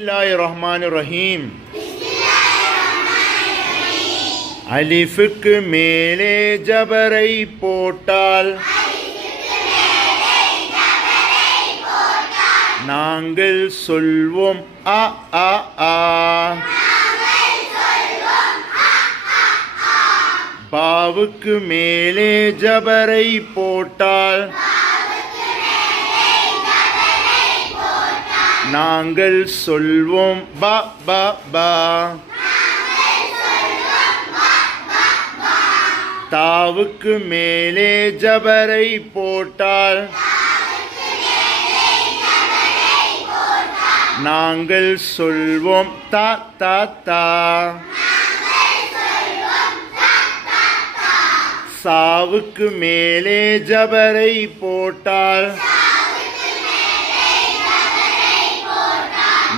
பிஸ்மில்லாஹிர்ரஹ்மானிர்ரஹீம். அலிஃபுக்கு மேலே ஜபரை போட்டால் நாங்கள் சொல்வோம் அ அ ஆ. பாவுக்கு மேலே ஜபரை போட்டால் நாங்கள் சொல்வோம் ப ப ப. தாவுக்கு மேலே ஜபரை போட்டால் நாங்கள் சொல்வோம் த த த. சாவுக்கு மேலே ஜபரை போட்டால்